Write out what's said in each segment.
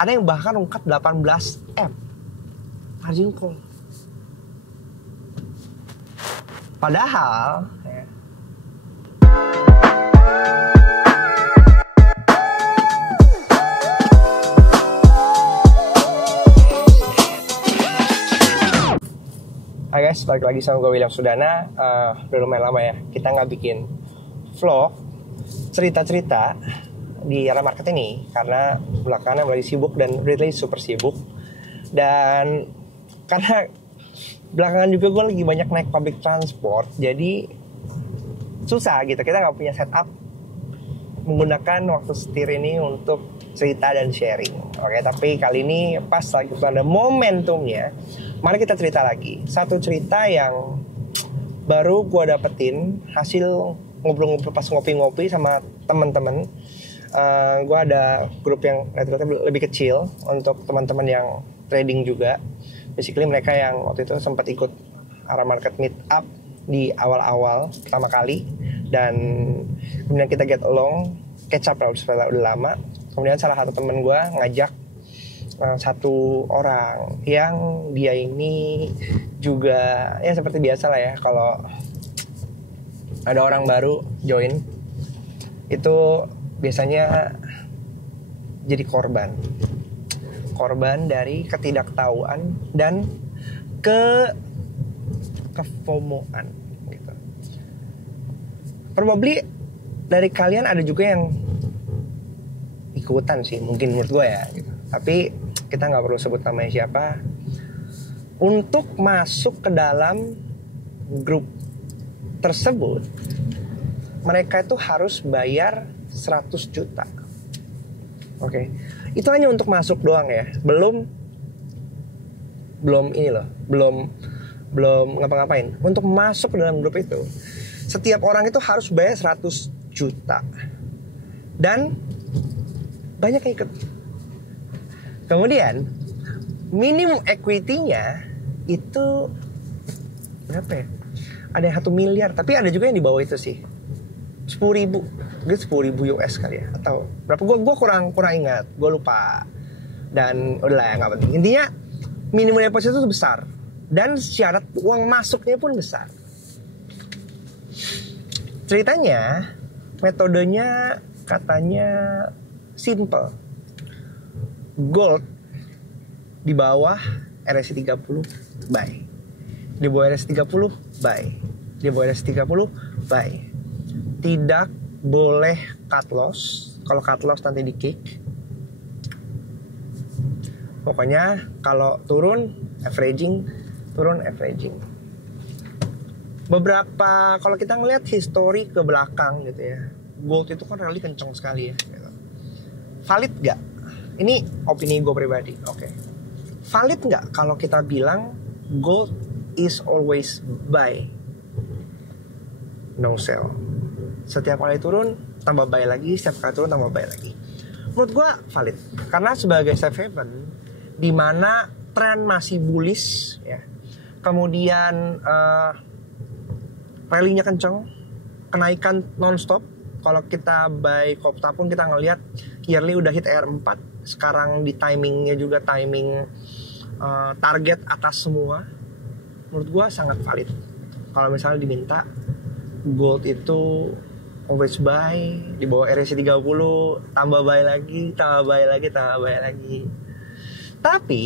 Ada yang bahkan ungkap 18 M margin call. Padahal ya, Hai guys, balik lagi sama gue William Sudana. Udah lumayan lama ya kita nggak bikin vlog cerita-cerita di era market ini, karena belakangan lagi sibuk dan really super sibuk. Dan karena belakangan juga gue lagi banyak naik public transport, jadi susah gitu, kita nggak punya setup menggunakan waktu setir ini untuk cerita dan sharing. Oke, tapi kali ini pas lagi ada momentumnya, mari kita cerita lagi. Satu cerita yang baru gue dapetin hasil ngobrol-ngobrol pas ngopi-ngopi sama teman-teman. Gue ada grup yang rata-rata lebih kecil untuk teman-teman yang trading juga. Basically mereka yang waktu itu sempat ikut arah market meet up di awal-awal pertama kali, dan kemudian kita get along, catch up lah udah lama. Kemudian salah satu teman gue ngajak satu orang yang dia ini juga ya seperti biasa lah ya, kalau ada orang baru join itu biasanya jadi korban dari ketidaktahuan dan kefomoan gitu. Probably dari kalian ada juga yang ikutan sih, mungkin menurut gue ya gitu. Tapi kita nggak perlu sebut namanya siapa. Untuk masuk ke dalam grup tersebut, mereka itu harus bayar 100 juta. Oke. Itu hanya untuk masuk doang ya. Belum ini loh, belum ngapa-ngapain. Untuk masuk ke dalam grup itu, setiap orang itu harus bayar 100 juta. Dan banyak yang ikut. Kemudian minimum equity-nya itu berapa ya? Ada yang 1 miliar, tapi ada juga yang di bawah itu sih. 10.000, dia 10.000 US kali ya, atau berapa? Gue kurang ingat, gue lupa. Dan udah lah ya, nggak penting. Intinya minimum deposit itu besar, dan syarat uang masuknya pun besar. Ceritanya, metodenya katanya simple. Gold di bawah RSI 30 buy, di bawah RSI 30 buy, di bawah RSI 30 buy. Tidak boleh cut loss. Kalau cut loss nanti di kick. Pokoknya kalau turun averaging. Beberapa, kalau kita ngelihat history ke belakang gitu ya, gold itu kan rally kenceng sekali ya gitu. Valid gak? Ini opini gue pribadi. Oke. Valid gak kalau kita bilang gold is always buy, no sell? Setiap kali turun tambah buy lagi, setiap kali turun tambah buy lagi. Menurut gue valid, karena sebagai safe haven di mana tren masih bullish ya, kemudian rally-nya kenceng, kenaikan non-stop. Kalau kita buy Kopta pun kita ngelihat yearly udah hit R4. Sekarang di timingnya juga timing target atas semua. Menurut gue sangat valid. Kalau misalnya diminta gold itu always buy, di bawah RSI 30 tambah buy lagi. Tapi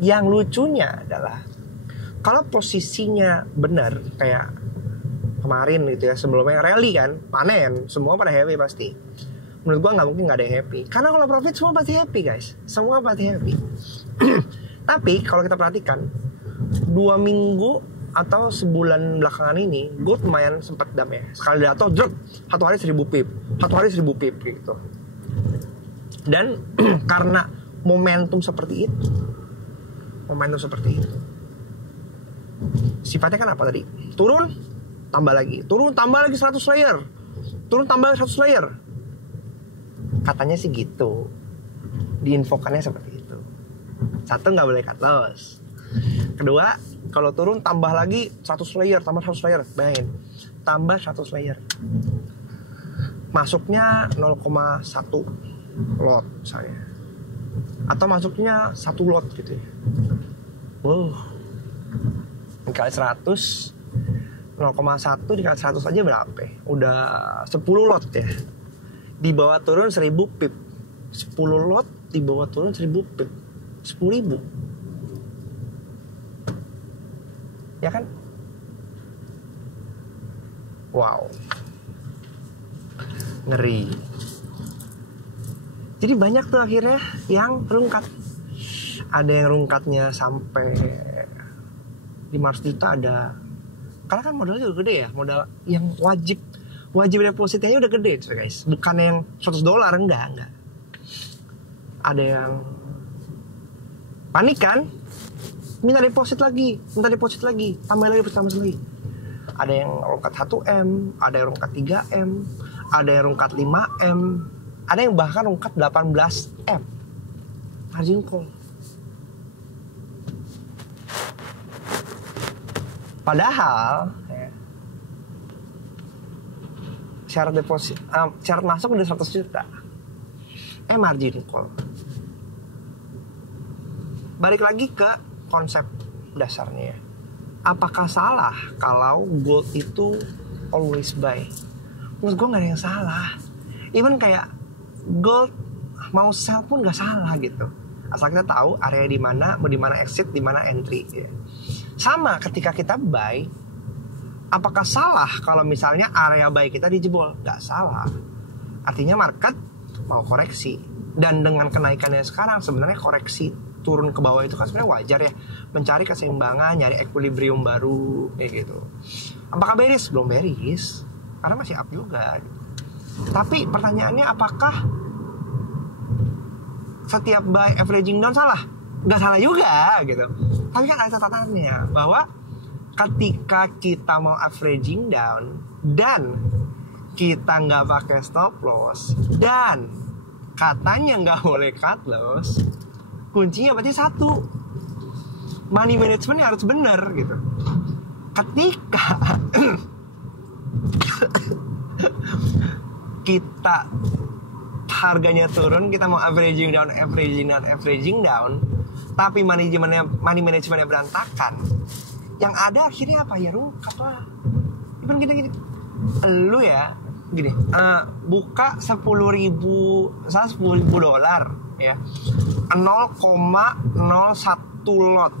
yang lucunya adalah kalau posisinya benar kayak kemarin gitu ya, sebelumnya rally kan, panen, semua pada happy pasti. Menurut gua nggak mungkin nggak ada yang happy, karena kalau profit semua pasti happy guys, semua pasti happy. Tapi kalau kita perhatikan 2 minggu atau sebulan belakangan ini, gold lumayan sempat dam ya. Sekali jatuh, drop, satu hari 1000 pip gitu. Dan karena momentum seperti itu, sifatnya kan apa tadi? Turun, tambah lagi 100 layer, turun tambah 100 layer. Katanya sih gitu, diinfokannya seperti itu. Satu, nggak boleh cut loss. Kedua, kalau turun tambah lagi 100 layer, bayangin, tambah 100 layer. Masuknya 0,1 lot misalnya. atau masuknya 1 lot gitu ya. Wow, dikali 100, 0,1 dikali 100 aja berapa ya? Udah 10 lot ya. Di bawah turun 1000 pip. 10 lot di bawah turun 1000 pip. 10.000. Ya kan? Wow. Ngeri. Jadi banyak tuh akhirnya yang rungkat. Ada yang rungkatnya sampai 500 juta ada. Karena kan modalnya juga gede ya. Modal yang wajib depositnya udah gede guys. Bukan yang $100, enggak. Ada yang panik kan? Minta deposit lagi, tambah lagi. Ada yang rungkat 1M, ada yang rungkat 3M, ada yang rungkat 5M, ada yang bahkan rungkat 18M. Margin call. Padahal syarat deposit, syarat masuk udah 100 juta. Margin call. Balik lagi ke konsep dasarnya ya. Apakah salah kalau gold itu always buy? Menurut gue gak ada yang salah. Even kayak gold mau sell pun gak salah gitu. Asal kita tahu area di mana exit, di mana entry ya. Sama ketika kita buy, apakah salah kalau misalnya area buy kita dijebol? Gak salah. Artinya market mau koreksi. Dan dengan kenaikannya sekarang sebenarnya koreksi turun ke bawah itu kan sebenarnya wajar ya. Mencari keseimbangan, nyari equilibrium baru kayak gitu. Apakah bearish? Belum bearish. Karena masih up juga gitu. Tapi pertanyaannya apakah setiap buy averaging down salah? Gak salah juga gitu. Tapi kan ada catatannya bahwa ketika kita mau averaging down dan kita nggak pakai stop loss dan katanya nggak boleh cut loss, kuncinya berarti satu, money management harus benar gitu. Ketika kita harganya turun, kita mau averaging down, tapi money managementnya berantakan, yang ada akhirnya apa ya, rungkat lah. Even gini lu ya gini, buka $10.000 ya, 0,01 lot,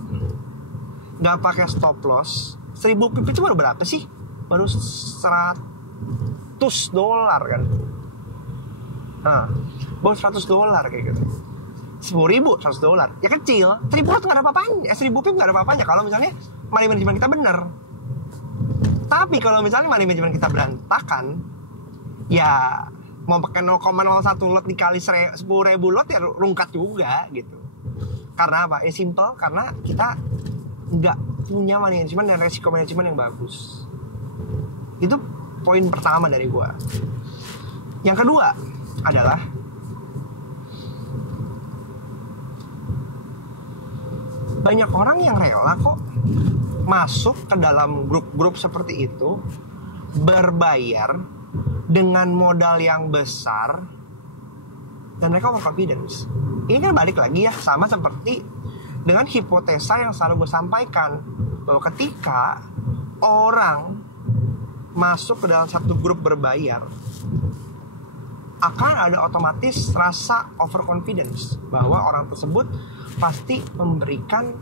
nggak pakai stop loss, 1000 pip itu baru berapa sih? Baru $100 kan? Baru $100 kayak gitu. 10.000 $100 ya kecil. 1000 lot nggak ada apa-apanya, 1000 pip nggak ada apa-apanya kalau misalnya money management kita bener. Tapi kalau misalnya money management kita berantakan, ya mau pakai 0,01 lot dikali 10.000 lot ya rungkat juga gitu. Karena apa? Ya simple, karena kita nggak punya manajemen dan resiko manajemen yang bagus. Itu poin pertama dari gua. Yang kedua adalah banyak orang yang rela kok masuk ke dalam grup-grup seperti itu, berbayar dengan modal yang besar, dan mereka overconfidence. Ini kan balik lagi ya, sama seperti dengan hipotesa yang selalu gue sampaikan, bahwa ketika orang masuk ke dalam satu grup berbayar, akan ada otomatis rasa overconfidence bahwa orang tersebut pasti memberikan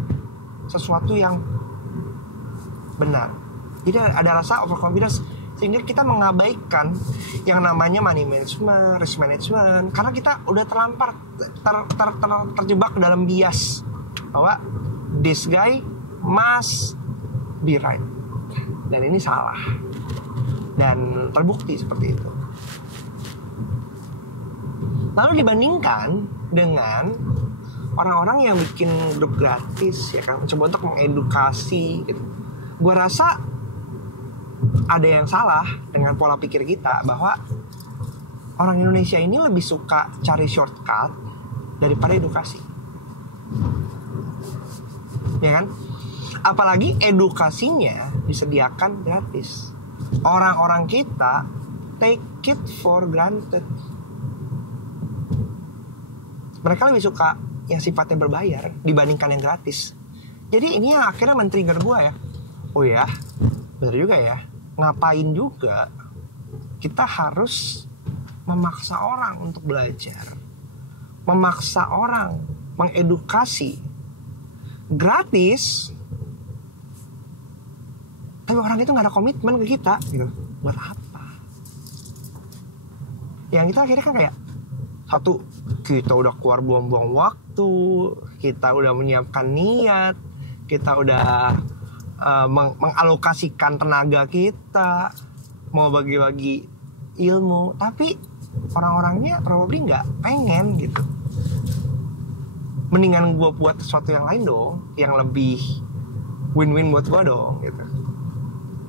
sesuatu yang benar. Jadi ada rasa overconfidence, sehingga kita mengabaikan yang namanya money management, risk management, karena kita udah terjebak dalam bias bahwa this guy must be right, dan ini salah, dan terbukti seperti itu. Lalu dibandingkan dengan orang-orang yang bikin grup gratis ya kan, mencoba untuk mengedukasi gitu. Gue rasa ada yang salah dengan pola pikir kita, bahwa orang Indonesia ini lebih suka cari shortcut daripada edukasi, ya kan? Apalagi edukasinya disediakan gratis. Orang-orang kita take it for granted. Mereka lebih suka yang sifatnya berbayar dibandingkan yang gratis. Jadi ini yang akhirnya men-trigger gue ya. Oh ya, bener juga ya. Ngapain juga kita harus memaksa orang untuk belajar, memaksa orang mengedukasi gratis, tapi orang itu nggak ada komitmen ke kita gitu. Buat apa? Yang itu akhirnya kan kayak, satu, kita udah keluar buang-buang waktu, kita udah menyiapkan niat, kita udah mengalokasikan tenaga kita, mau bagi-bagi ilmu, tapi orang-orangnya probably nggak pengen gitu. Mendingan gue buat sesuatu yang lain dong, yang lebih win-win buat gue dong gitu.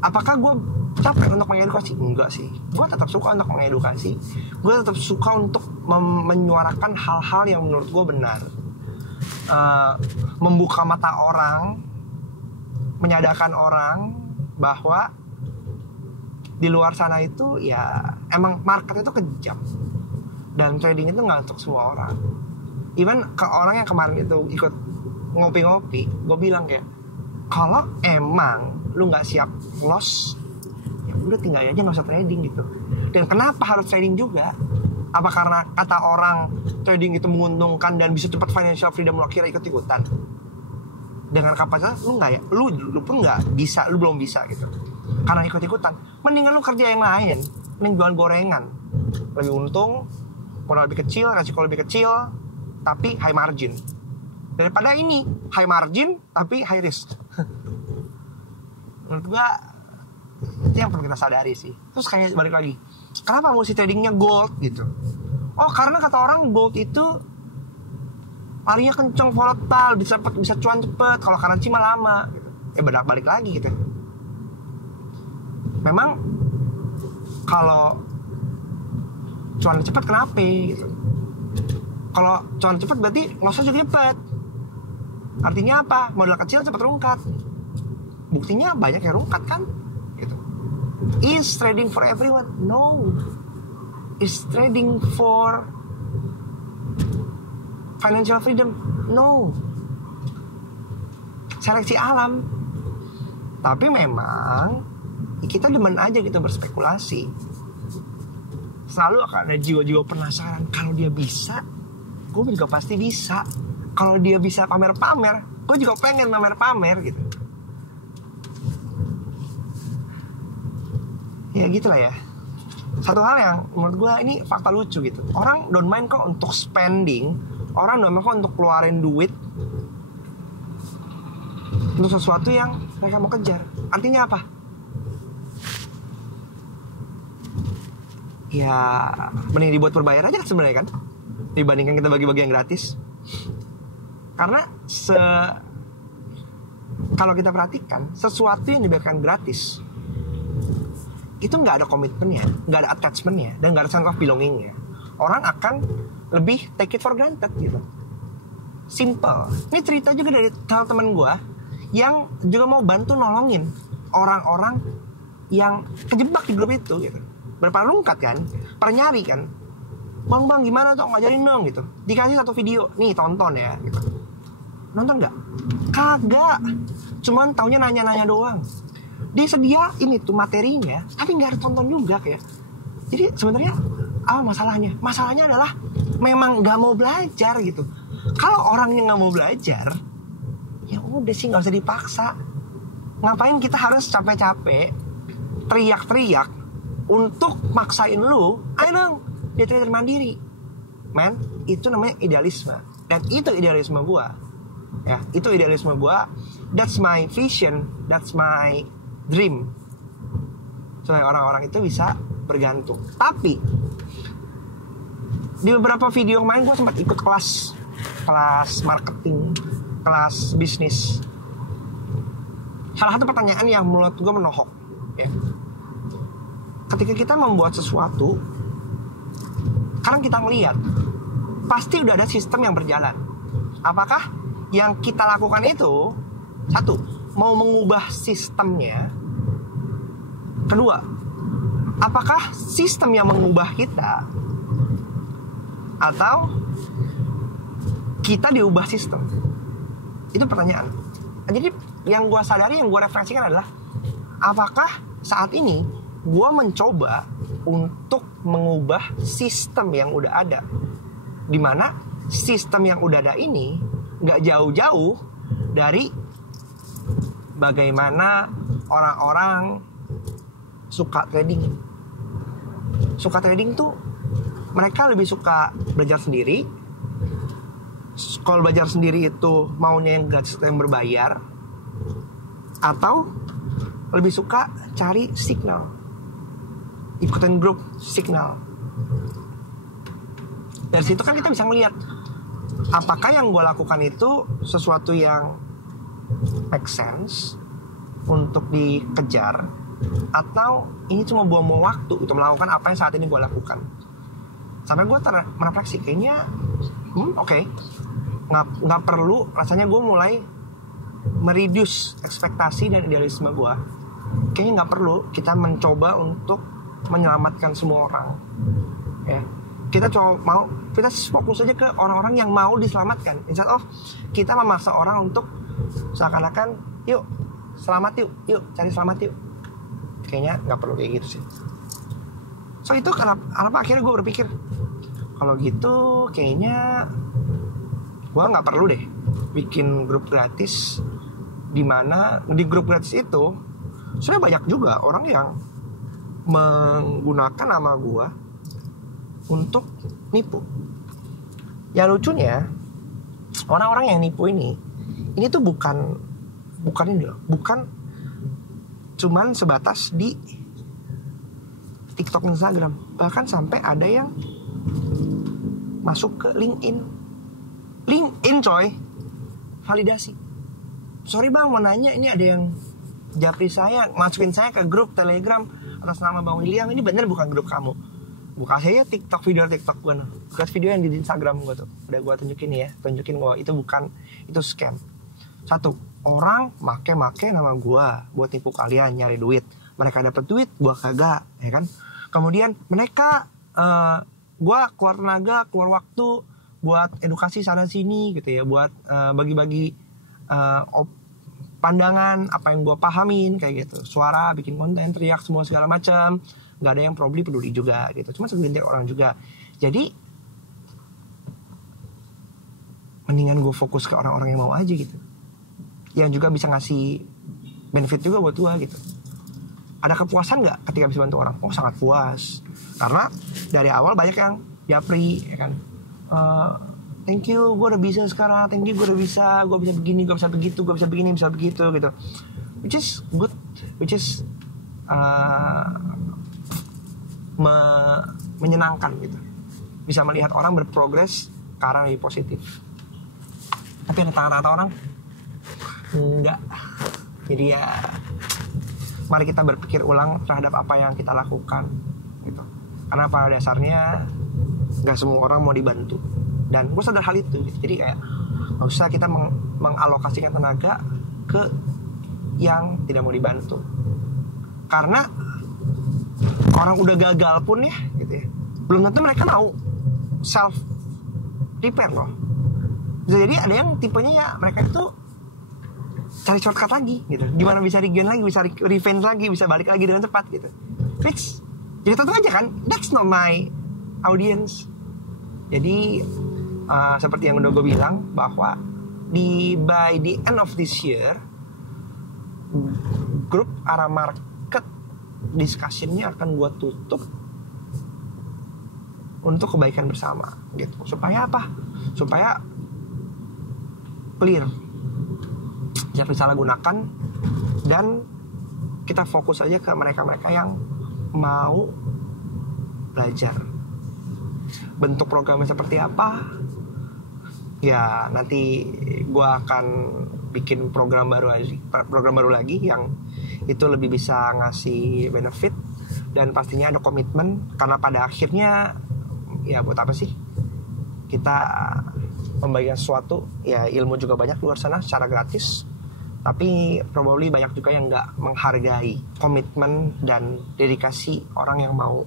Apakah gue capek untuk mengedukasi? Enggak sih. Gue tetap suka untuk mengedukasi. Gue tetap suka untuk menyuarakan hal-hal yang menurut gue benar. Membuka mata orang, menyadarkan orang bahwa di luar sana itu ya emang market itu kejam. Dan trading itu gak untuk semua orang. Even ke orang yang kemarin itu ikut ngopi-ngopi, gue bilang kayak, kalau emang lu gak siap loss, ya udah tinggal aja gak usah trading gitu. Dan kenapa harus trading juga? Apa karena kata orang trading itu menguntungkan dan bisa cepat financial freedom, lu akhirnya ikut-ikutan? Dengan kapasitas lu nggak ya? Lu pun nggak bisa, lu belum bisa gitu. Karena ikut-ikutan. Mendingan lu kerja yang lain, mending jualan gorengan. Lebih untung, modal lebih kecil, resiko lebih kecil, tapi high margin. Daripada ini, high margin tapi high risk. Menurut gua itu yang perlu kita sadari sih. Terus kayak balik lagi, kenapa mesti tradingnya gold gitu? Oh karena kata orang gold itu larinya kenceng, volatile, bisa cuan cepet. Kalau currency mah lama gitu. Balik lagi gitu. Memang kalau cuan cepet kenapa gitu? Kalau cuan cepet berarti lossnya juga cepet. Artinya apa? Modal kecil cepet rungkat. Buktinya banyak yang rungkat kan gitu. Is trading for everyone? No. Is trading for financial freedom? No. Seleksi alam. Tapi memang kita demen aja gitu berspekulasi. Selalu akan ada jiwa-jiwa penasaran. Kalau dia bisa, gue juga pasti bisa. Kalau dia bisa pamer-pamer, gue juga pengen pamer-pamer gitu. Ya gitulah ya. Satu hal yang menurut gue ini fakta lucu gitu. Orang don't mind kok untuk spending, orang don't mind kok untuk keluarin duit untuk sesuatu yang mereka mau kejar. Artinya apa? Ya mending dibuat berbayar aja sebenarnya kan, dibandingkan kita bagi-bagi yang gratis. Karena kalau kita perhatikan, sesuatu yang diberikan gratis itu nggak ada komitmennya, nggak ada attachmentnya, dan nggak ada sense of belongingnya. Orang akan lebih take it for granted gitu. Simple. Ini cerita juga dari teman gue yang juga mau bantu nolongin orang-orang yang kejebak di grup itu gitu. Berparungkat kan, pernyari kan. Bang gimana tuh, ngajarin dong gitu. Dikasih satu video, nih tonton ya gitu. Nonton nggak? Kagak. Cuman taunya nanya-nanya doang. Dia sediain itu materinya, tapi nggak ada tonton juga kayak. Jadi sebenarnya apa masalahnya? Masalahnya adalah memang nggak mau belajar gitu. Kalau orangnya nggak mau belajar, ya udah sih nggak usah dipaksa. Ngapain kita harus capek-capek, teriak-teriak untuk maksain lu? Ayo dong, dia trader mandiri. Man, itu namanya idealisme. Dan itu idealisme gua. Ya, itu idealisme gua. That's my vision, that's my dream. Supaya orang-orang itu bisa bergantung. Tapi di beberapa video kemarin gue sempat ikut kelas marketing, kelas bisnis. Salah satu pertanyaan yang menurut gue menohok ya. Ketika kita membuat sesuatu, sekarang kita ngelihat pasti udah ada sistem yang berjalan. Apakah yang kita lakukan itu, satu, mau mengubah sistemnya? Kedua, apakah sistem yang mengubah kita? Atau kita diubah sistem? Itu pertanyaan. Jadi yang gue sadari, yang gue refleksikan adalah, apakah saat ini gue mencoba untuk mengubah sistem yang udah ada, dimana sistem yang udah ada ini gak jauh-jauh dari bagaimana orang-orang suka trading. Suka trading tuh mereka lebih suka belajar sendiri. Kalau belajar sendiri itu maunya yang gratis atau yang berbayar, atau lebih suka cari signal, ikutin grup signal. Dari situ kan kita bisa ngeliat apakah yang gue lakukan itu sesuatu yang make sense untuk dikejar, atau ini cuma buang-buang waktu untuk melakukan apa yang saat ini gue lakukan. Sampai gue merefleksi, kayaknya oke. Nggak perlu, rasanya gue mulai mereduce ekspektasi dan idealisme gue. Kayaknya nggak perlu kita mencoba untuk menyelamatkan semua orang, ya. Kita fokus aja ke orang-orang yang mau diselamatkan, instead of kita memaksa orang untuk seakan-akan yuk selamat yuk cari selamat yuk. Kayaknya nggak perlu kayak gitu sih. So itu kenapa akhirnya gue berpikir, kalau gitu kayaknya gue nggak perlu deh bikin grup gratis, dimana di grup gratis itu sebenarnya banyak juga orang yang menggunakan nama gue untuk nipu. Yang lucunya, orang-orang yang nipu ini tuh bukan cuman sebatas di TikTok, Instagram, bahkan sampai ada yang masuk ke LinkedIn coy, validasi. Sorry bang, mau nanya, ini ada yang japri saya, masukin saya ke grup Telegram atas nama Bang William, ini bener bukan grup kamu? Buka saya TikTok gue, bukan video yang di Instagram gue tuh, udah gue tunjukin bahwa itu bukan, itu scam. Satu, orang make nama gue buat tipu kalian, nyari duit. Mereka dapat duit, gue kagak, ya kan? Kemudian mereka, gue keluar tenaga, keluar waktu buat edukasi sana sini gitu ya, buat bagi-bagi pandangan apa yang gue pahamin kayak gitu, suara, bikin konten, teriak, semua segala macam, nggak ada yang peduli juga gitu, cuma segelintir orang juga. Jadi mendingan gue fokus ke orang-orang yang mau aja gitu, yang juga bisa ngasih benefit juga buat gue gitu. Ada kepuasan nggak ketika bisa bantu orang? Oh sangat puas, karena dari awal banyak yang japri, ya kan? Thank you, gue udah bisa sekarang. Thank you, gue bisa begini, gue bisa begitu, gue bisa begini, bisa begitu gitu. Which is good, which is menyenangkan gitu. Bisa melihat orang berprogres ke arah yang lebih positif. Tapi ada kata-kata orang enggak. Jadi ya, mari kita berpikir ulang terhadap apa yang kita lakukan gitu. Karena pada dasarnya gak semua orang mau dibantu, dan gue sadar hal itu gitu. Jadi kayak gak usah kita mengalokasikan tenaga ke yang tidak mau dibantu, karena orang udah gagal pun ya gitu ya, belum tentu mereka mau self repair loh. Jadi ada yang tipenya ya mereka itu cari shortcut lagi gitu, gimana bisa regain lagi, bisa revenge lagi, bisa balik lagi dengan cepat gitu. Which jadi tentu aja kan, that's not my audience. Jadi seperti yang udah gue bilang, bahwa by the end of this year, grup arah market discussion-nya akan gue tutup untuk kebaikan bersama gitu. Supaya apa? Supaya clear, jangan disalahgunakan, dan kita fokus aja ke mereka-mereka yang mau belajar. Bentuk programnya seperti apa? Ya nanti gue akan bikin program baru lagi yang itu lebih bisa ngasih benefit, dan pastinya ada komitmen, karena pada akhirnya ya buat apa sih kita membagikan sesuatu? Ya ilmu juga banyak luar sana secara gratis, tapi probably banyak juga yang nggak menghargai komitmen dan dedikasi orang yang mau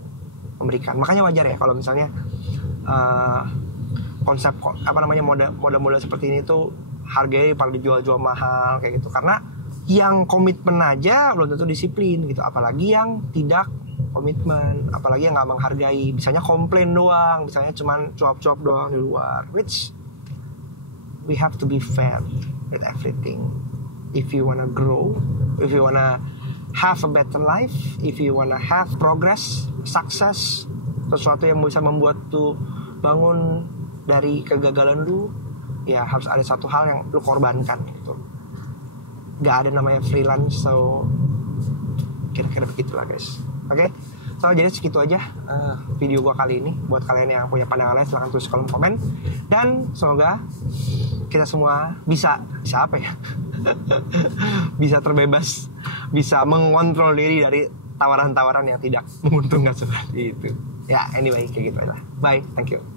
memberikan. Makanya wajar ya kalau misalnya konsep model seperti ini tuh harganya pada dijual-jual mahal kayak gitu, karena yang komitmen aja belum tentu disiplin gitu, apalagi yang tidak komitmen, apalagi yang nggak menghargai, bisanya komplain doang, bisanya cuman cuap-cuap doang di luar. Which we have to be fair with everything. If you wanna grow, if you wanna have a better life, if you wanna have progress, success, sesuatu yang bisa membuat tuh bangun dari kegagalan lu, ya harus ada satu hal yang lu korbankan gitu. Gak ada namanya freelance, so kira-kira begitulah guys. Oke, so jadi segitu aja video gua kali ini. Buat kalian yang punya pandangan lain silahkan tulis kolom komen, dan semoga kita semua bisa apa ya bisa terbebas, bisa mengontrol diri dari tawaran-tawaran yang tidak menguntungkan seperti itu ya. Anyway, kayak gitu aja. Bye, thank you.